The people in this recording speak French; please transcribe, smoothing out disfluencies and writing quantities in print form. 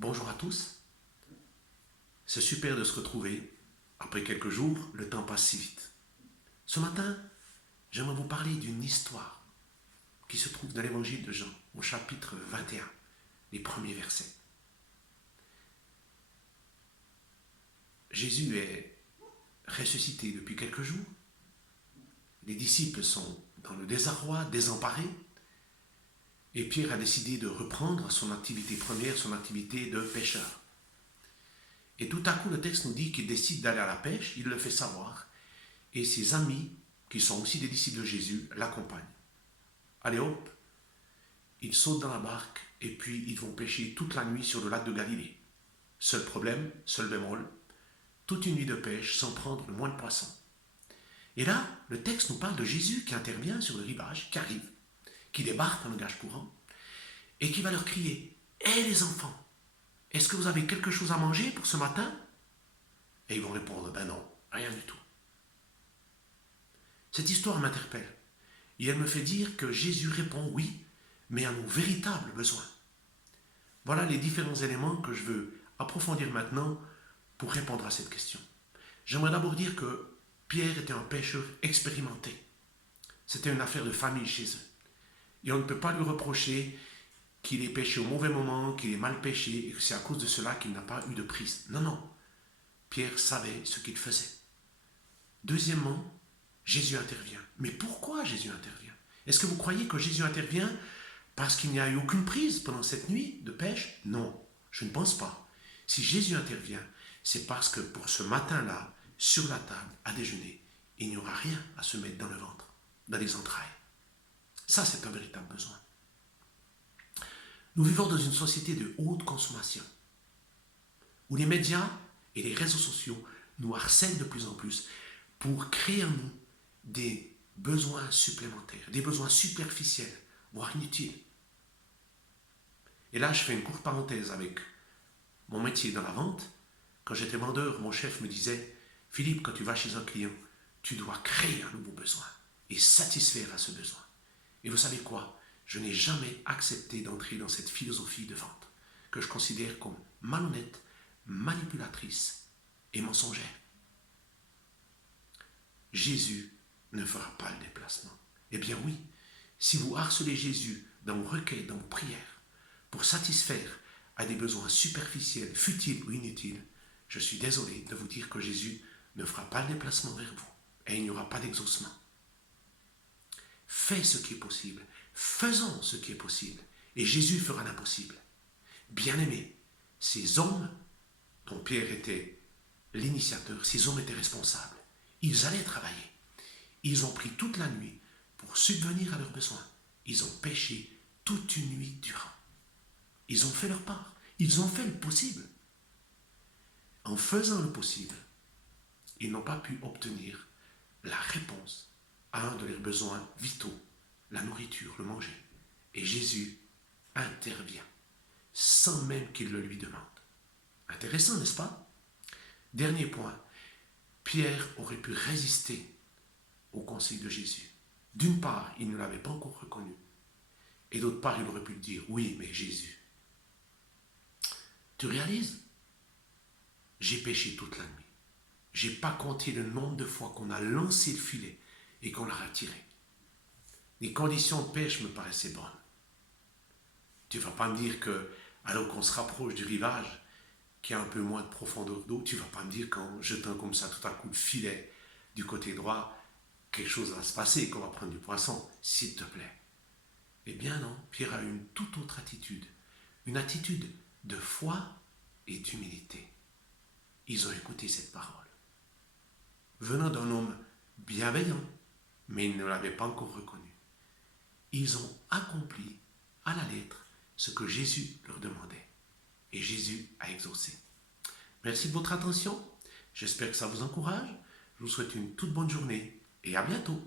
Bonjour à tous, c'est super de se retrouver. Après quelques jours, le temps passe si vite. Ce matin, j'aimerais vous parler d'une histoire qui se trouve dans l'évangile de Jean, au chapitre 21, les premiers versets. Jésus est ressuscité depuis quelques jours. Les disciples sont dans le désarroi, désemparés. Et Pierre a décidé de reprendre son activité première, son activité de pêcheur. Et tout à coup, le texte nous dit qu'il décide d'aller à la pêche, il le fait savoir, et ses amis, qui sont aussi des disciples de Jésus, l'accompagnent. Allez hop, ils sautent dans la barque, et puis ils vont pêcher toute la nuit sur le lac de Galilée. Seul problème, seul bémol, toute une nuit de pêche sans prendre le moins de poissons. Et là, le texte nous parle de Jésus qui intervient sur le rivage, qui arrive, qui débarque en langage courant, et qui va leur crier « Hé les enfants, est-ce que vous avez quelque chose à manger pour ce matin ?» Et ils vont répondre « Ben non, rien du tout. » Cette histoire m'interpelle, et elle me fait dire que Jésus répond oui, mais à nos véritables besoins. Voilà les différents éléments que je veux approfondir maintenant pour répondre à cette question. J'aimerais d'abord dire que Pierre était un pêcheur expérimenté. C'était une affaire de famille chez eux. Et on ne peut pas lui reprocher qu'il ait pêché au mauvais moment, qu'il ait mal pêché, et que c'est à cause de cela qu'il n'a pas eu de prise. Non, non. Pierre savait ce qu'il faisait. Deuxièmement, Jésus intervient. Mais pourquoi Jésus intervient? Est-ce que vous croyez que Jésus intervient parce qu'il n'y a eu aucune prise pendant cette nuit de pêche? Non, je ne pense pas. Si Jésus intervient, c'est parce que pour ce matin-là, sur la table, à déjeuner, il n'y aura rien à se mettre dans le ventre, dans les entrailles. Ça, c'est un véritable besoin. Nous vivons dans une société de haute consommation, où les médias et les réseaux sociaux nous harcèlent de plus en plus pour créer en nous des besoins supplémentaires, des besoins superficiels, voire inutiles. Et là, je fais une courte parenthèse avec mon métier dans la vente. Quand j'étais vendeur, mon chef me disait « Philippe, quand tu vas chez un client, tu dois créer un nouveau besoin et satisfaire à ce besoin. » Et vous savez quoi? Je n'ai jamais accepté d'entrer dans cette philosophie de vente, que je considère comme malhonnête, manipulatrice et mensongère. Jésus ne fera pas le déplacement. Eh bien oui, si vous harcelez Jésus dans vos requêtes, dans vos prières, pour satisfaire à des besoins superficiels, futiles ou inutiles, je suis désolé de vous dire que Jésus ne fera pas le déplacement vers vous et il n'y aura pas d'exaucement. Fais ce qui est possible, faisons ce qui est possible, et Jésus fera l'impossible. Bien-aimés, ces hommes dont Pierre était l'initiateur, ces hommes étaient responsables. Ils allaient travailler. Ils ont pris toute la nuit pour subvenir à leurs besoins. Ils ont pêché toute une nuit durant. Ils ont fait leur part. Ils ont fait le possible. En faisant le possible, ils n'ont pas pu obtenir la réponse à un de leurs besoins vitaux, la nourriture, le manger. Et Jésus intervient, sans même qu'il le lui demande. Intéressant, n'est-ce pas? Dernier point, Pierre aurait pu résister au conseil de Jésus. D'une part, il ne l'avait pas encore reconnu. Et d'autre part, il aurait pu dire, oui, mais Jésus, tu réalises? J'ai pêché toute la nuit. Je n'ai pas compté le nombre de fois qu'on a lancé le filet et qu'on l'a retiré. Les conditions de pêche me paraissaient bonnes. Tu ne vas pas me dire que, alors qu'on se rapproche du rivage, qu'il y a un peu moins de profondeur d'eau, tu ne vas pas me dire qu'en jetant comme ça tout à coup le filet du côté droit, quelque chose va se passer, qu'on va prendre du poisson, s'il te plaît. Eh bien non, Pierre a eu une toute autre attitude, une attitude de foi et d'humilité. Ils ont écouté cette parole. Venant d'un homme bienveillant, mais ils ne l'avaient pas encore reconnu. Ils ont accompli à la lettre ce que Jésus leur demandait. Et Jésus a exaucé. Merci de votre attention. J'espère que ça vous encourage. Je vous souhaite une toute bonne journée et à bientôt.